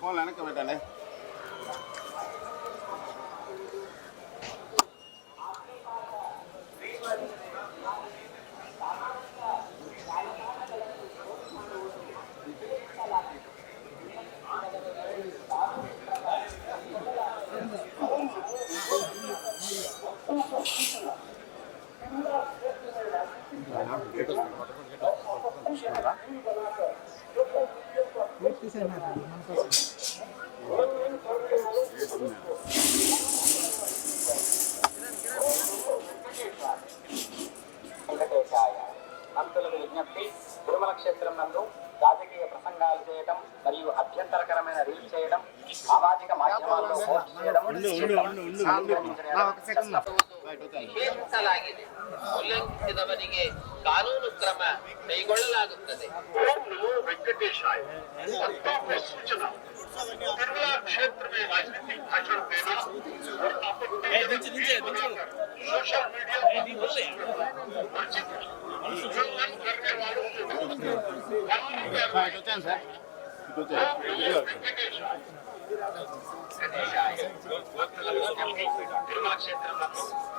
Phone వెనక్కి పెట్టండి. భక్తులకు విజ్ఞప్తి, తిరుమల క్షేత్రం నందు రాజకీయ ప్రసంగాలు చేయడం మరియు అభ్యంతరకరమైన రీల్స్ చేయడం, సామాజిక మాధ్యమాల్లో పోస్ట్ చేయడం ಉಲ್ಲಂಘಿಸಿದವರಿಗೆ ಕಾನೂನು ಕ್ರಮ ಕೈಗೊಳ್ಳಲಾಗುತ್ತದೆ. तिरुमला क्षेत्र में राजनीतिक भाषण देना और सोशल मीडिया उल्लंघन करने वालों के తిరుమల క్షేత్రంలో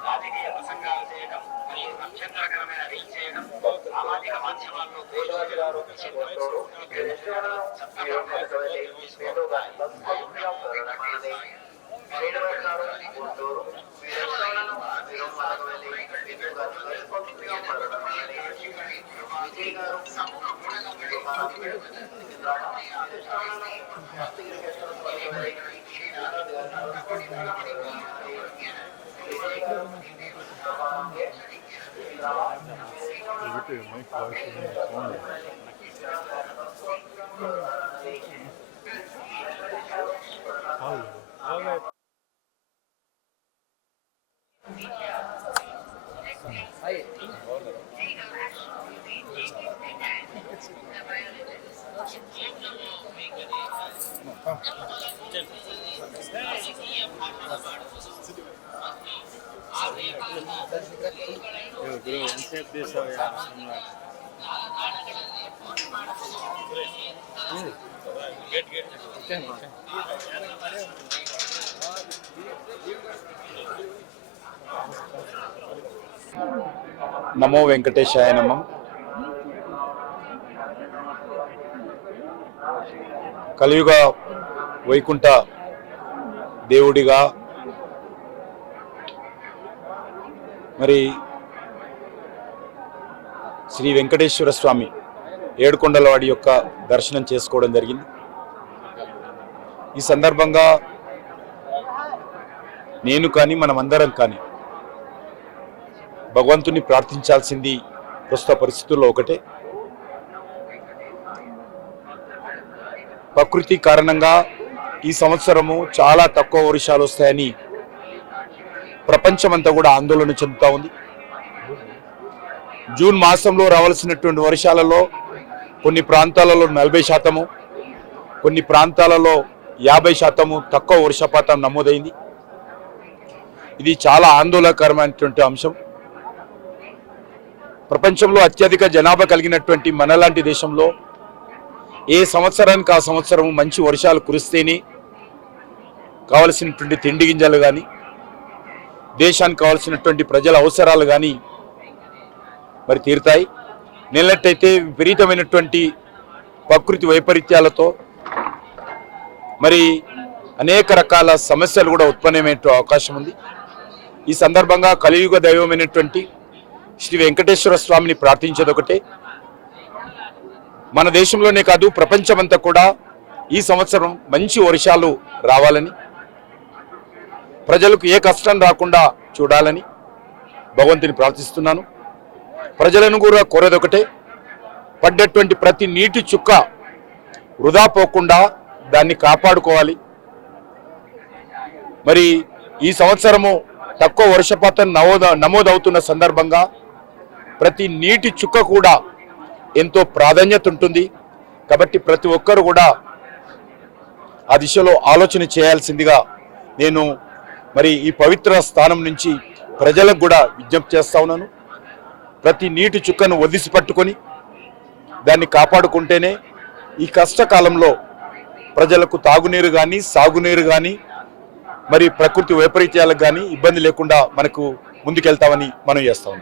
రాజకీయ ప్రసంగాలు చేయడం మరియు అభ్యంతరకరమైన రీల్స్ చేయడం, సామాజిక మాధ్యమాల్లో నమో వెంకటేశాయ నమః. కలియుగ వైకుంఠ దేవుడిగా మరి శ్రీ వెంకటేశ్వర స్వామి ఏడుకొండలవాడి యొక్క దర్శనం చేసుకోవడం జరిగింది. ఈ సందర్భంగా నేను కానీ మనమందరం కానీ భగవంతుని ప్రార్థించాల్సింది ప్రస్తుత పరిస్థితుల్లో ఒకటే, ప్రకృతి కారణంగా ఈ సంవత్సరము చాలా తక్కువ వర్షాలు వస్తాయని ప్రపంచమంతా కూడా ఆందోళన చెందుతూ ఉంది. జూన్ మాసంలో రావాల్సినటువంటి వర్షాలలో కొన్ని ప్రాంతాలలో 40%, కొన్ని ప్రాంతాలలో 50% తక్కువ వర్షపాతం నమోదైంది. ఇది చాలా ఆందోళనకరమైనటువంటి అంశం. ప్రపంచంలో అత్యధిక జనాభా కలిగినటువంటి మనలాంటి దేశంలో ఏ సంవత్సరానికి ఆ సంవత్సరం మంచి వర్షాలు కురిస్తేనే కావలసినటువంటి తిండి గింజలు కానీ, దేశానికి కావలసినటువంటి ప్రజల అవసరాలు కానీ మరి తీరుతాయి. నెలటైతే విపరీతమైనటువంటి ప్రకృతి వైపరీత్యాలతో మరి అనేక రకాల సమస్యలు కూడా ఉత్పన్నమయ్యే అవకాశం ఉంది. ఈ సందర్భంగా కలియుగ దైవమైనటువంటి శ్రీ వెంకటేశ్వర స్వామిని ప్రార్థించేది ఒకటే, మన దేశంలోనే కాదు ప్రపంచమంతా కూడా ఈ సంవత్సరం మంచి వర్షాలు రావాలని, ప్రజలకు ఏ కష్టం రాకుండా చూడాలని భగవంతుని ప్రార్థిస్తున్నాను. ప్రజలను కూడా కోరేదొకటే, పడ్డటువంటి ప్రతి నీటి చుక్క వృధా పోకుండా దాన్ని కాపాడుకోవాలి. మరి ఈ సంవత్సరము తక్కువ వర్షపాతం నమోదవుతున్న సందర్భంగా ప్రతి నీటి చుక్క కూడా ఎంతో ప్రాధాన్యత ఉంటుంది. కాబట్టి ప్రతి ఒక్కరు కూడా ఆ దిశలో ఆలోచన చేయాల్సిందిగా నేను మరి ఈ పవిత్ర స్థానం నుంచి ప్రజలకు కూడా విజ్ఞప్తి చేస్తా ఉన్నాను. ప్రతి నీటి చుక్కను ఒదిసి పట్టుకొని దాన్ని కాపాడుకుంటేనే ఈ కష్టకాలంలో ప్రజలకు తాగునీరు కానీ సాగునీరు కానీ మరి ప్రకృతి వైపరీత్యాలకు కానీ ఇబ్బంది లేకుండా మనకు ముందుకెళ్తామని మనం చేస్తాం.